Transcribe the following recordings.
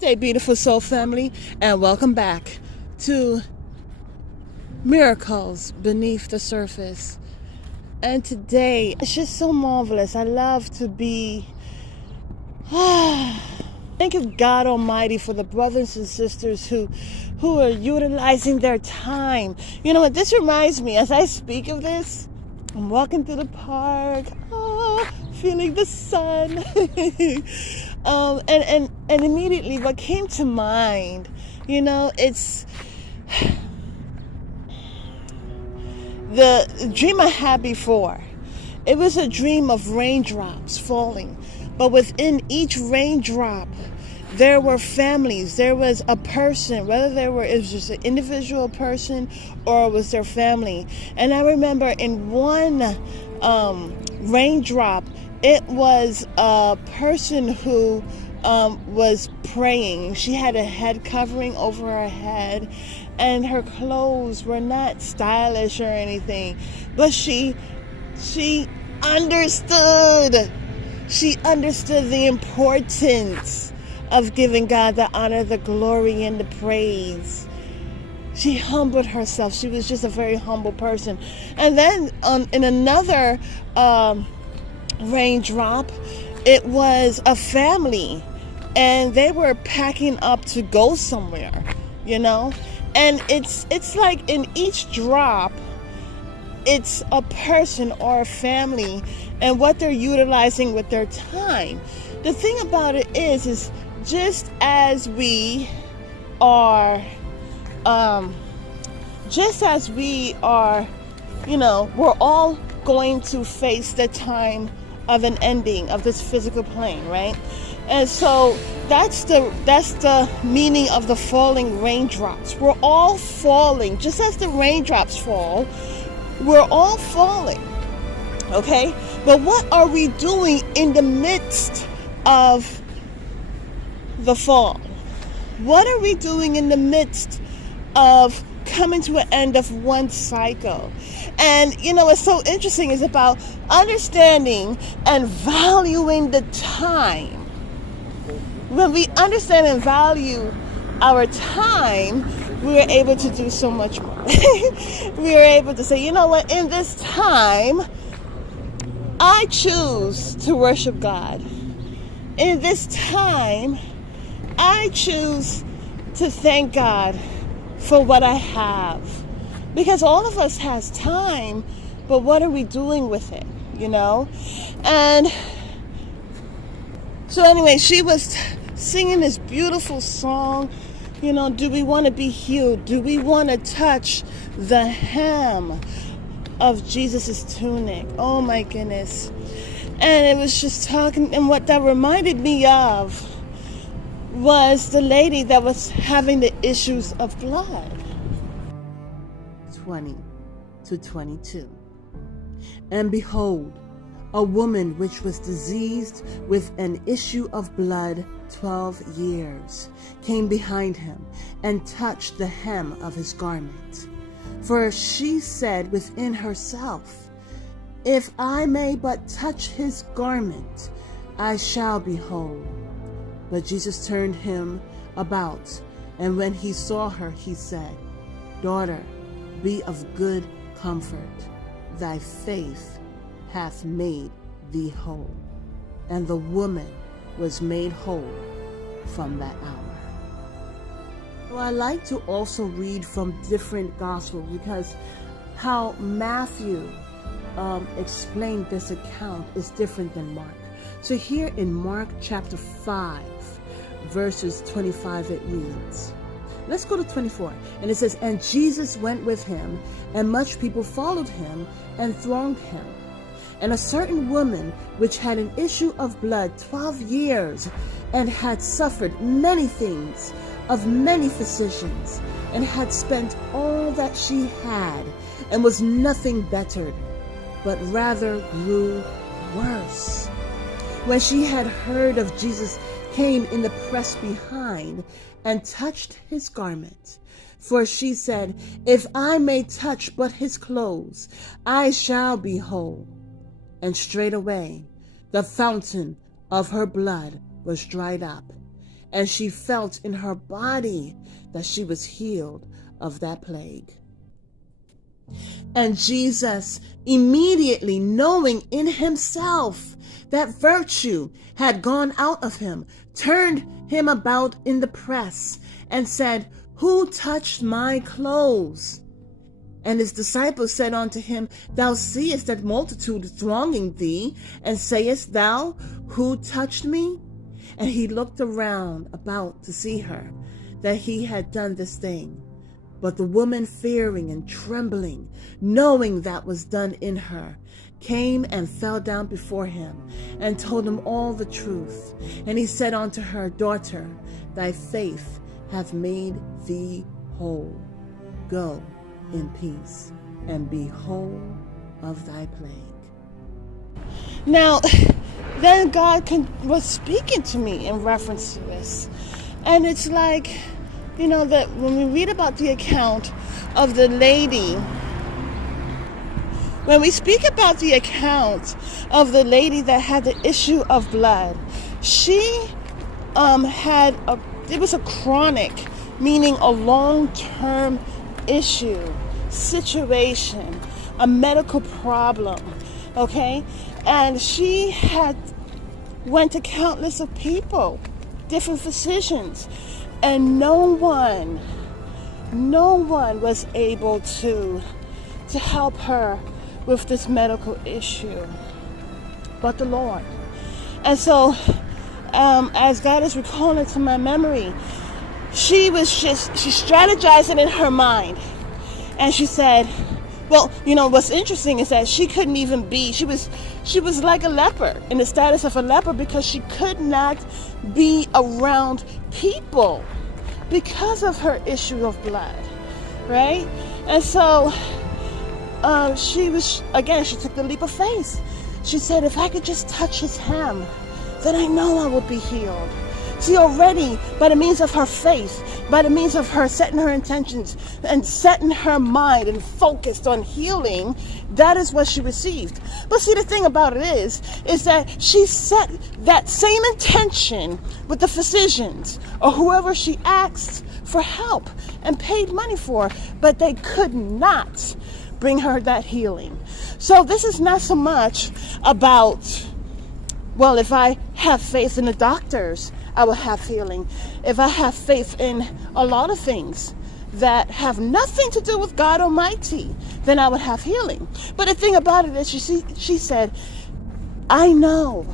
Good day, beautiful soul family, and welcome back to Miracles Beneath the Surface. And today, it's just so marvelous. I love to be... Thank you, God Almighty, for the brothers and sisters who are utilizing their time. You know what, this reminds me, as I speak of this, I'm walking through the park, feeling the sun. And immediately what came to mind, it's the dream I had before. It was a dream of raindrops falling, but within each raindrop, there were families. There was a person, whether it was just an individual person or it was their family. And I remember in one raindrop, it was a person who was praying. She had a head covering over her head, and her clothes were not stylish or anything, but she understood. She understood the importance of giving God the honor, the glory, and the praise. She humbled herself. She was just a very humble person. And then in another raindrop, it was a family, and they were packing up to go somewhere, and it's like in each drop, it's a person or a family and what they're utilizing with their time. The thing about it is just as we are, we're all going to face the time of an ending of this physical plane, right? And so that's the meaning of the falling raindrops. We're all falling, just as the raindrops fall. We're all falling, okay? But what are we doing in the midst of the fall? What are we doing in the midst of coming to an end of one cycle? And what's so interesting is about understanding and valuing the time. When we understand and value our time, we are able to do so much more. We are able to say, you know what, in this time, I choose to worship God. In this time, I choose to thank God for what I have. Because all of us has time, but what are we doing with it, And so anyway, she was singing this beautiful song, do we want to be healed? Do we want to touch the hem of Jesus's tunic? Oh my goodness. And it was just talking, and what that reminded me of was the lady that was having the issues of blood. 20 to 22. And behold, a woman which was diseased with an issue of blood 12 years came behind him and touched the hem of his garment. For she said within herself, if I may but touch his garment, I shall be whole. But Jesus turned him about, and when he saw her, he said, daughter, be of good comfort. Thy faith hath made thee whole. And the woman was made whole from that hour. Well, I like to also read from different gospels, because how Matthew explained this account is different than Mark. So here in Mark chapter 5, verses 25, it reads, let's go to 24. And it says, and Jesus went with him, and much people followed him and thronged him. And a certain woman which had an issue of blood 12 years, and had suffered many things of many physicians, and had spent all that she had, and was nothing bettered, but rather grew worse. When she had heard of Jesus, came in the press behind, and touched his garment. For she said, if I may touch but his clothes, I shall be whole. And straightway the fountain of her blood was dried up, and she felt in her body that she was healed of that plague. And Jesus, immediately knowing in himself that virtue had gone out of him, turned him about in the press and said, "Who touched my clothes?" And his disciples said unto him, "Thou seest that multitude thronging thee, and sayest thou, Who touched me?" And he looked around about to see her, that he had done this thing. But the woman, fearing and trembling, knowing that was done in her, came and fell down before him, and told him all the truth. And he said unto her, "Daughter, thy faith hath made thee whole. Go in peace, and be whole of thy plague." Now, then God was speaking to me in reference to this. And it's like, that when we read about the account of the lady, when we speak about the account of the lady that had the issue of blood, she it was a chronic, meaning a long-term issue, situation, a medical problem, okay? And she had went to countless of people, different physicians, and no one was able to help her with this medical issue but the Lord. And so as God is recalling it to my memory, she strategizing in her mind, and she said, well, what's interesting is that she couldn't even she was like a leper, in the status of a leper, because she could not be around people because of her issue of blood, right? And so she took the leap of faith. She said, if I could just touch his hem, then I know I will be healed. See, already, by the means of her faith, by the means of her setting her intentions and setting her mind and focused on healing, that is what she received. But see, the thing about it is that she set that same intention with the physicians or whoever she asked for help and paid money for, but they could not bring her that healing. So this is not so much about, well, if I have faith in the doctors, I will have healing. If I have faith in a lot of things that have nothing to do with God Almighty, then I would have healing. But the thing about it is, she said, I know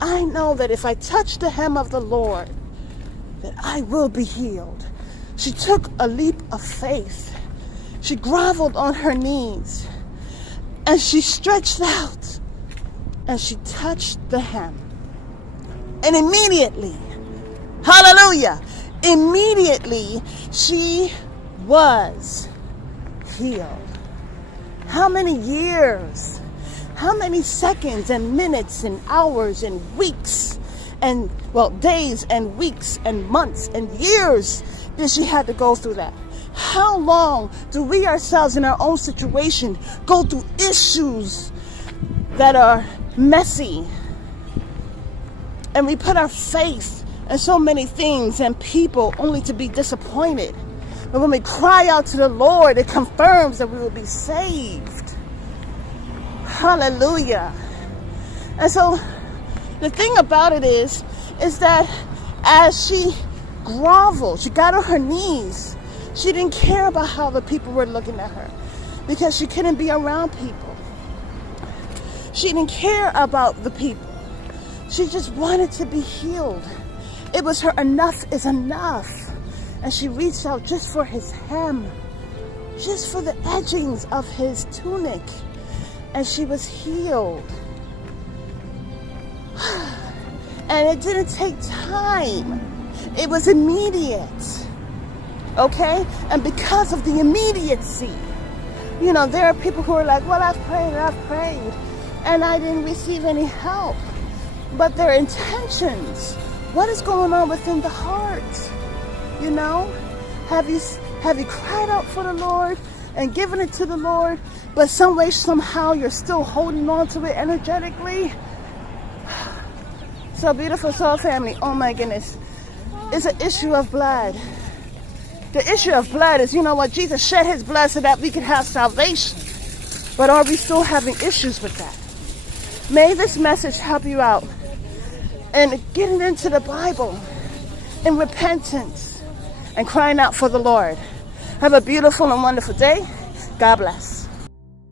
that if I touch the hem of the Lord, that I will be healed. She took a leap of faith. She groveled on her knees, and she stretched out, and she touched the hem. And immediately, hallelujah, immediately she was healed. How many years, how many seconds and minutes and hours and weeks and, days and weeks and months and years did she have to go through that? How long do we ourselves in our own situation go through issues that are messy? And we put our faith in so many things and people only to be disappointed. But when we cry out to the Lord, it confirms that we will be saved. Hallelujah. And so the thing about it is that as she groveled, she got on her knees, she didn't care about how the people were looking at her because she couldn't be around people. She didn't care about the people. She just wanted to be healed. It was her enough is enough. And she reached out just for his hem, just for the edgings of his tunic. And she was healed. And it didn't take time. It was immediate. Okay? And because of the immediacy, there are people who are like, well, I've prayed, and I didn't receive any help. But their intentions, what is going on within the heart? Have you cried out for the Lord and given it to the Lord, but some way, somehow, you're still holding on to it energetically? So beautiful soul family, oh my goodness, it's an issue of blood. The issue of blood is, you know what, Jesus shed his blood so that we could have salvation. But are we still having issues with that? May this message help you out in getting into the Bible in repentance and crying out for the Lord. Have a beautiful and wonderful day. God bless.